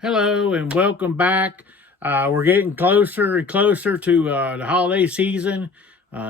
Hello and welcome back. We're getting closer and closer to the holiday season.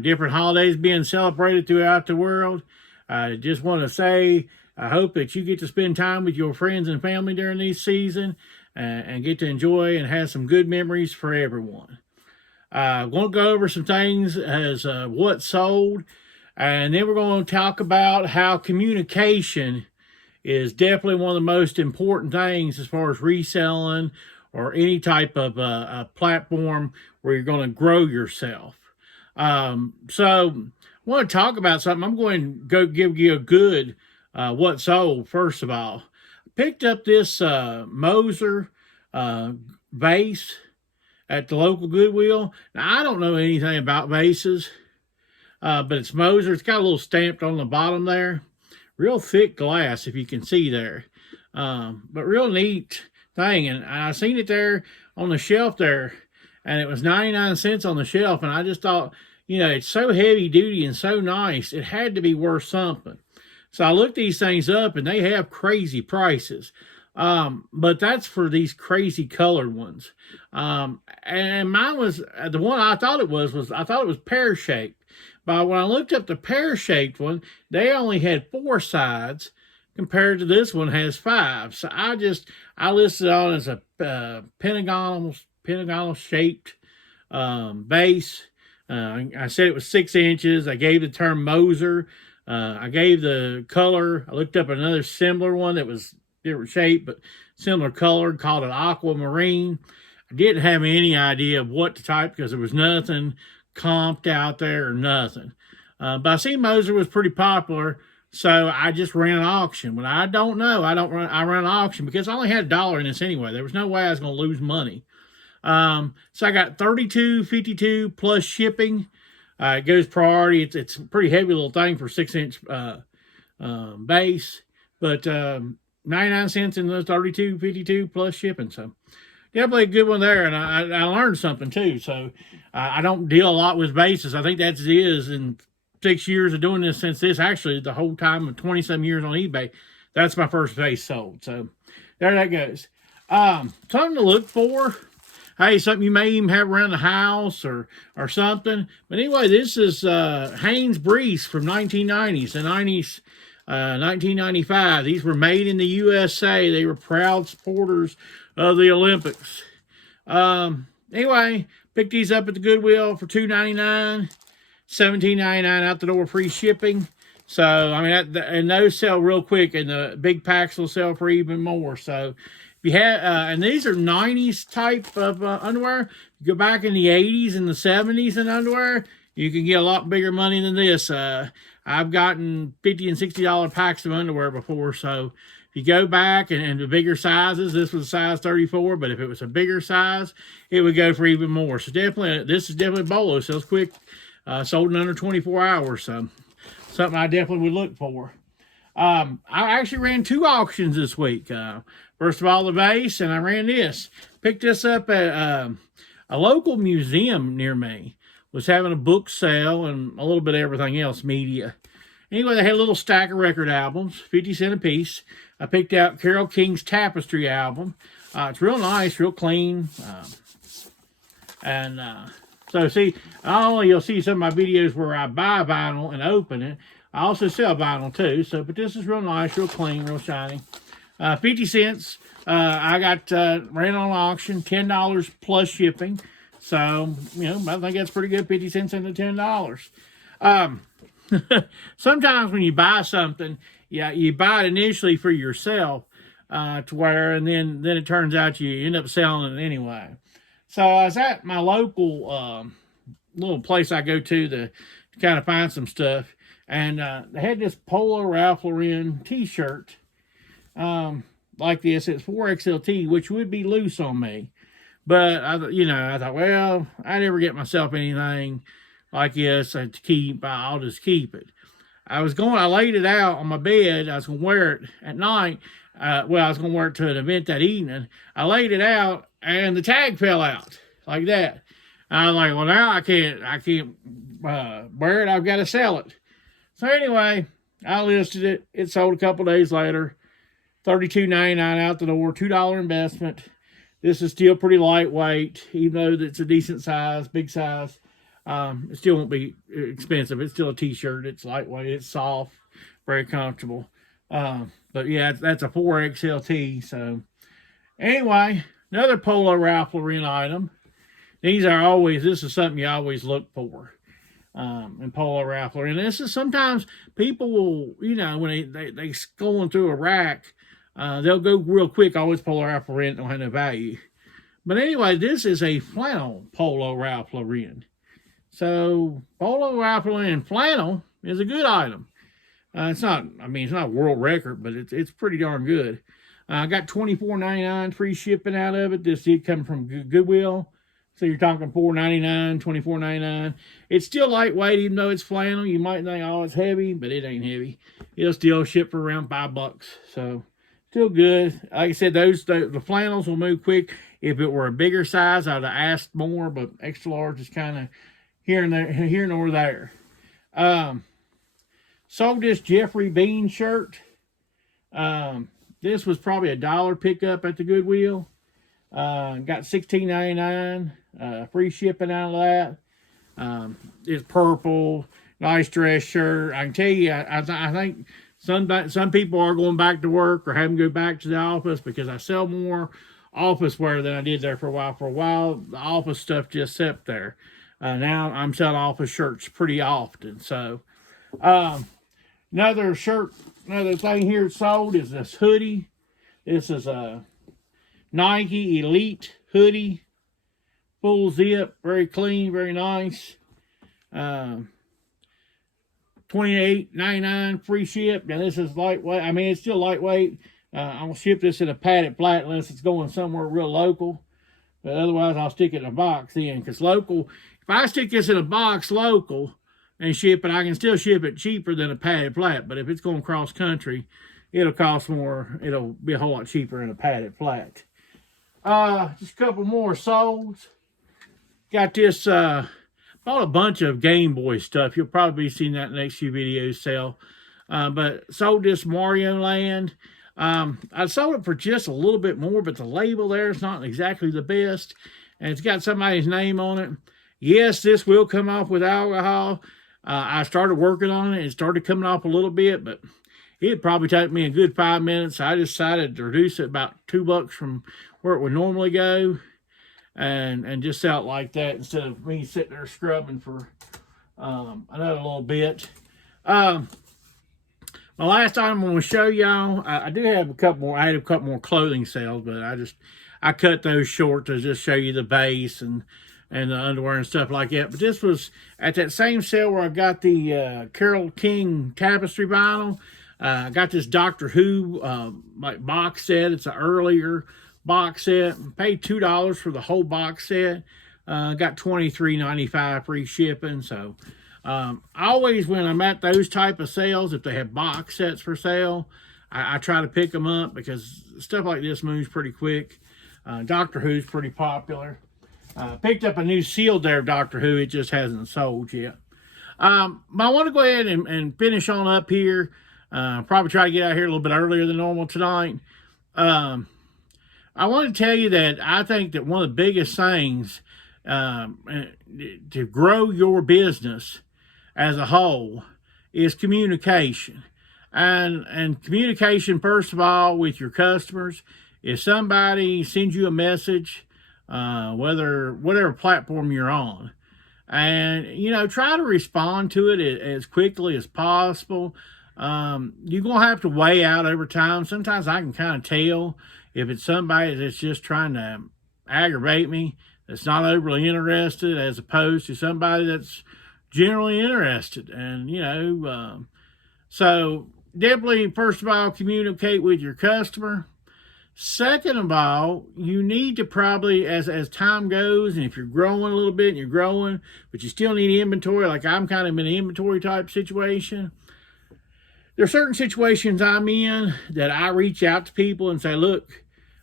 Different holidays being celebrated throughout the world. I just want to say I hope that you get to spend time with your friends and family during this season and get to enjoy and have some good memories for everyone. I'm going to go over some things as what sold, and then we're going to talk about how communication is definitely one of the most important things as far as reselling or any type of a platform where you're going to grow yourself. So I want to talk about something. I'm going to go give you a good what sold. First of all, I picked up this Moser vase at the local Goodwill. Now I don't know anything about vases, but it's Moser. It's got a little stamped on the bottom there. Real thick glass, if you can see there. But real neat thing. And I seen it there on the shelf there, and it was 99 cents on the shelf. And I just thought, it's so heavy duty and so nice, it had to be worth something. So I looked these things up, and they have crazy prices. But that's for these crazy colored ones. And mine was the one I thought it was I thought it was pear shaped. But when I looked up the pear-shaped one, they only had 4 sides compared to this one has 5. So I listed it on as a pentagonal shaped base. I said it was 6 inches. I gave the term Moser. I gave the color. I looked up another similar one that was different shape but similar color, called it aquamarine. I didn't have any idea of what to type because there was nothing comped out there or nothing. But I see Moser was pretty popular, so I just ran an auction. When I don't know, I ran an auction because I only had $1 in this anyway. There was no way I was going to lose money. So I got $32.52 plus shipping. It goes priority. It's a pretty heavy little thing for 6-inch base, but 99 cents in the $32.52 plus shipping. So definitely a good one there, and I learned something too. So I don't deal a lot with bases. I think that's it is in 6 years of doing this, since this actually the whole time of 20-some years on eBay, that's my first base sold. So there that goes. Something to look for. Hey, something you may even have around the house or something. But anyway, this is Hanes Breeze from 1990s, the 90s. 1995. These were made in the USA. They were proud supporters of the Olympics. Anyway, picked these up at the Goodwill for $2.99, $17.99 out the door, free shipping. So I mean, and those sell real quick, and the big packs will sell for even more. So if you have, and these are 90s type of underwear. You go back in the 80s and the 70s in underwear, you can get a lot bigger money than this. I've gotten $50 and $60 packs of underwear before. So if you go back and the bigger sizes, this was a size 34, but if it was a bigger size, it would go for even more. So definitely, this is definitely Bolo. Sells quick, sold in under 24 hours. So something I definitely would look for. I actually ran 2 auctions this week. First of all, the vase, and I ran this. Picked this up at a local museum near me. Was having a book sale and a little bit of everything else, media. Anyway, they had a little stack of record albums, 50 cents a piece. I picked out Carole King's Tapestry album. It's real nice, real clean. So see, not only you'll see some of my videos where I buy vinyl and open it, I also sell vinyl too. So, but this is real nice, real clean, real shiny. 50 cents. I got ran on auction, $10 plus shipping. So, I think that's pretty good, 50 cents into $10. Sometimes when you buy something, you buy it initially for yourself, to where, and then it turns out you end up selling it anyway. So I was at my local little place I go to kind of find some stuff, and they had this Polo Ralph Lauren t-shirt like this. It's 4XLT, which would be loose on me. But I thought, well, I never get myself anything like this to keep. I'll just keep it. I laid it out on my bed. I was going to wear it at night. I was going to wear it to an event that evening. I laid it out, and the tag fell out like that. I was like, well, now I can't wear it. I've got to sell it. So anyway, I listed it. It sold a couple days later. $32.99 out the door, $2 investment. This is still pretty lightweight, even though it's a decent size, big size. It still won't be expensive. It's still a t-shirt. It's lightweight. It's soft, very comfortable. But yeah, that's a 4XLT. So anyway, another Polo Ralph Lauren item. These are always, this is something you always look for in Polo Ralph Lauren. And this is sometimes people will, you know, when they going through a rack, they'll go real quick. Always Polo Ralph Lauren don't have no value. But anyway, this is a flannel Polo Ralph Lauren. So Polo Ralph Lauren flannel is a good item. It's not, I mean, it's not a world record, but it's pretty darn good. I got $24.99 free shipping out of it. This did come from Goodwill. So you're talking $4.99, $24.99. It's still lightweight, even though it's flannel. You might think, oh, it's heavy, but it ain't heavy. It'll still ship for around $5. So still good. Like I said, the flannels will move quick. If it were a bigger size, I'd have asked more, but extra large is kind of here and there, here and over there. Sold this Jeffrey Bean shirt. This was probably $1 pickup at the Goodwill. Got $16.99 free shipping out of that. It's purple, nice dress shirt. I can tell you, I think some people are going back to work or having to go back to the office because I sell more office wear than I did there for a while. For a while, the office stuff just sat there. Now I'm selling office shirts pretty often. So another thing here sold is this hoodie. This is a Nike Elite hoodie, full zip, very clean, very nice. $28.99 free ship. Now this is lightweight. I mean, it's still lightweight. I'll ship this in a padded flat unless it's going somewhere real local. But otherwise, I'll stick it in a box then. Because local, if I stick this in a box local and ship it, I can still ship it cheaper than a padded flat. But if it's going cross country, it'll cost more. It'll be a whole lot cheaper in a padded flat. Just a couple more solds. Got this, bought a bunch of Game Boy stuff. You'll probably be seeing that in the next few videos sell. But sold this Mario Land. I sold it for just a little bit more, but the label there is not exactly the best. And it's got somebody's name on it. Yes, this will come off with alcohol. I started working on it. It started coming off a little bit, but it'd probably take me a good 5 minutes. I decided to reduce it about $2 from where it would normally go and just sell it like that instead of me sitting there scrubbing for another little bit. My last item I'm going to show y'all, I do have a couple more. I had a couple more clothing sales, but I cut those short to just show you the base and the underwear and stuff like that. But this was at that same sale where I got the Carole King tapestry vinyl. I got this Doctor Who like box set. It's an earlier box set. Paid $2 for the whole box set. Got $23.95 free shipping. So always when I'm at those type of sales, if they have box sets for sale, I try to pick them up because stuff like this moves pretty quick. Doctor Who's pretty popular. Picked up a new sealed there of Doctor Who. It just hasn't sold yet. But I want to go ahead and finish on up here. Probably try to get out here a little bit earlier than normal tonight. I want to tell you that I think that one of the biggest things to grow your business as a whole is communication. And communication, first of all, with your customers. If somebody sends you a message, whatever platform you're on, and, you know, try to respond to it as quickly as possible. You're going to have to weigh out over time. Sometimes I can kind of tell if it's somebody that's just trying to aggravate me, that's not overly interested, as opposed to somebody that's generally interested. And, you know, so definitely, first of all, communicate with your customer. Second of all, you need to probably, as time goes, and if you're growing a little bit and you're growing, but you still need inventory, like I'm kind of in an inventory type situation, there are certain situations I'm in that I reach out to people and say, look,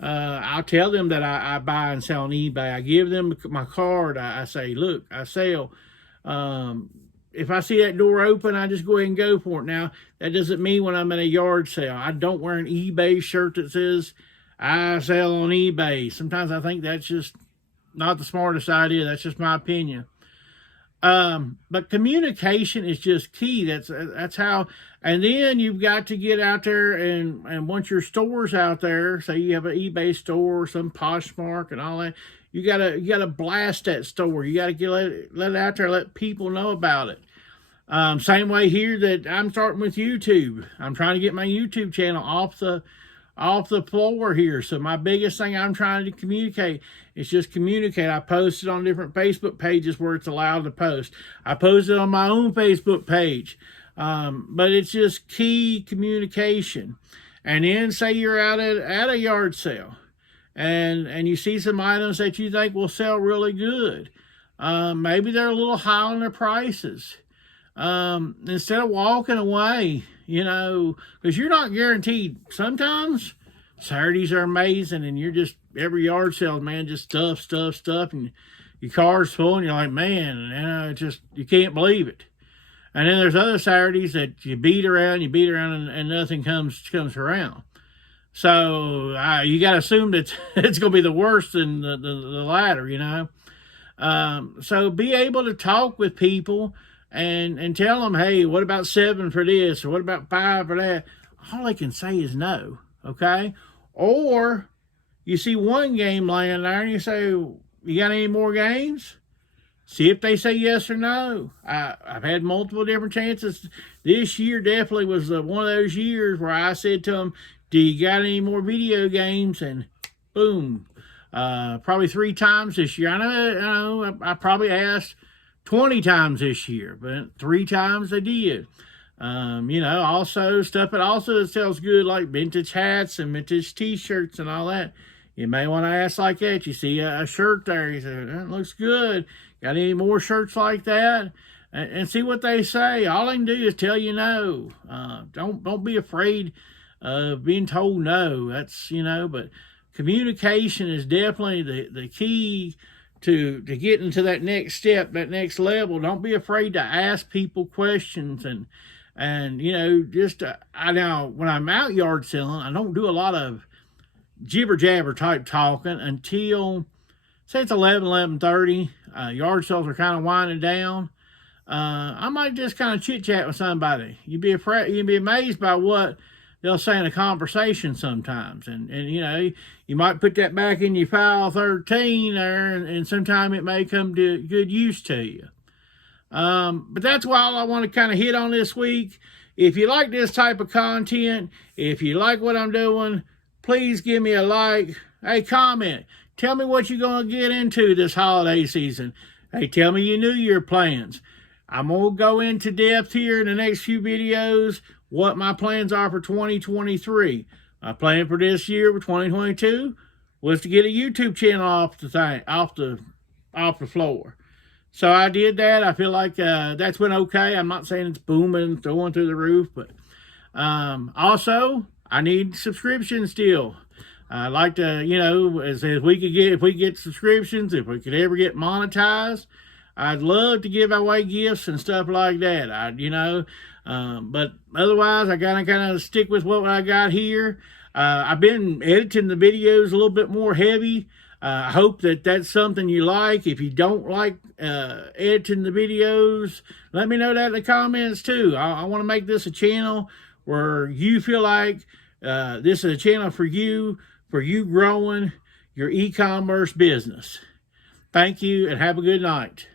I'll tell them that I buy and sell on eBay. I give them my card. I say, look, I sell. If I see that door open, I just go ahead and go for it. Now, that doesn't mean when I'm at a yard sale, I don't wear an eBay shirt that says I sell on eBay. Sometimes I think that's just not the smartest idea. That's just my opinion. But communication is just key. That's how. And then you've got to get out there and once your store's out there, say you have an eBay store or some Poshmark and all that, you gotta blast that store. You gotta let it out there, let people know about it. Same way here that I'm starting with YouTube. I'm trying to get my YouTube channel off the floor here. So my biggest thing I'm trying to communicate is just communicate. I post it on different Facebook pages where it's allowed to post. I post it on my own Facebook page. But it's just key communication. And then say you're out at a yard sale and you see some items that you think will sell really good. Maybe they're a little high on their prices. Instead of walking away, because you're not guaranteed. Sometimes Saturdays are amazing and you're just, every yard sale, man, just stuff, and your car's full and you're like, man, you can't believe it. And then there's other Saturdays that you beat around and nothing comes around. So you got to assume that it's going to be the worst than the latter, So be able to talk with people and tell them, hey, what about 7 for this? Or what about 5 for that? All they can say is no, okay? Or you see one game laying there and you say, you got any more games? See if they say yes or no. I've had multiple different chances. This year definitely was one of those years where I said to them, do you got any more video games? And boom, probably 3 times this year. I know I probably asked 20 times this year, but 3 times they did. Also stuff that also sells good, like vintage hats and vintage t-shirts and all that. You may want to ask like that. You see a shirt there, you say, that looks good. Got any more shirts like that? And see what they say. All they can do is tell you no. Don't be afraid of being told no. That's, but communication is definitely the key to getting to that next step, that next level. Don't be afraid to ask people questions and I now when I'm out yard selling, I don't do a lot of jibber jabber type talking until say it's 11:30. Yard sales are kind of winding down. I might just kind of chit chat with somebody. You'd be amazed by what they'll say in a conversation sometimes, and you might put that back in your file 13 there, and sometime it may come to good use to you. But that's all I want to kind of hit on this week. If you like this type of content, if you like what I'm doing, please give me a like. Hey, comment. Tell me what you're going to get into this holiday season. Hey, tell me your New Year plans. I'm going to go into depth here in the next few videos what my plans are for 2023. My plan for this year for 2022 was to get a YouTube channel off the floor. So I did that. I feel like that's went okay. I'm not saying it's booming, going through the roof, but also I need subscriptions still. I'd like to, if we get subscriptions, if we could ever get monetized, I'd love to give away gifts and stuff like that. But otherwise, I gotta kind of stick with what I got here. I've been editing the videos a little bit more heavy. I hope that that's something you like. If you don't like editing the videos, let me know that in the comments too. I want to make this a channel where you feel like this is a channel for you growing your e-commerce business. Thank you and have a good night.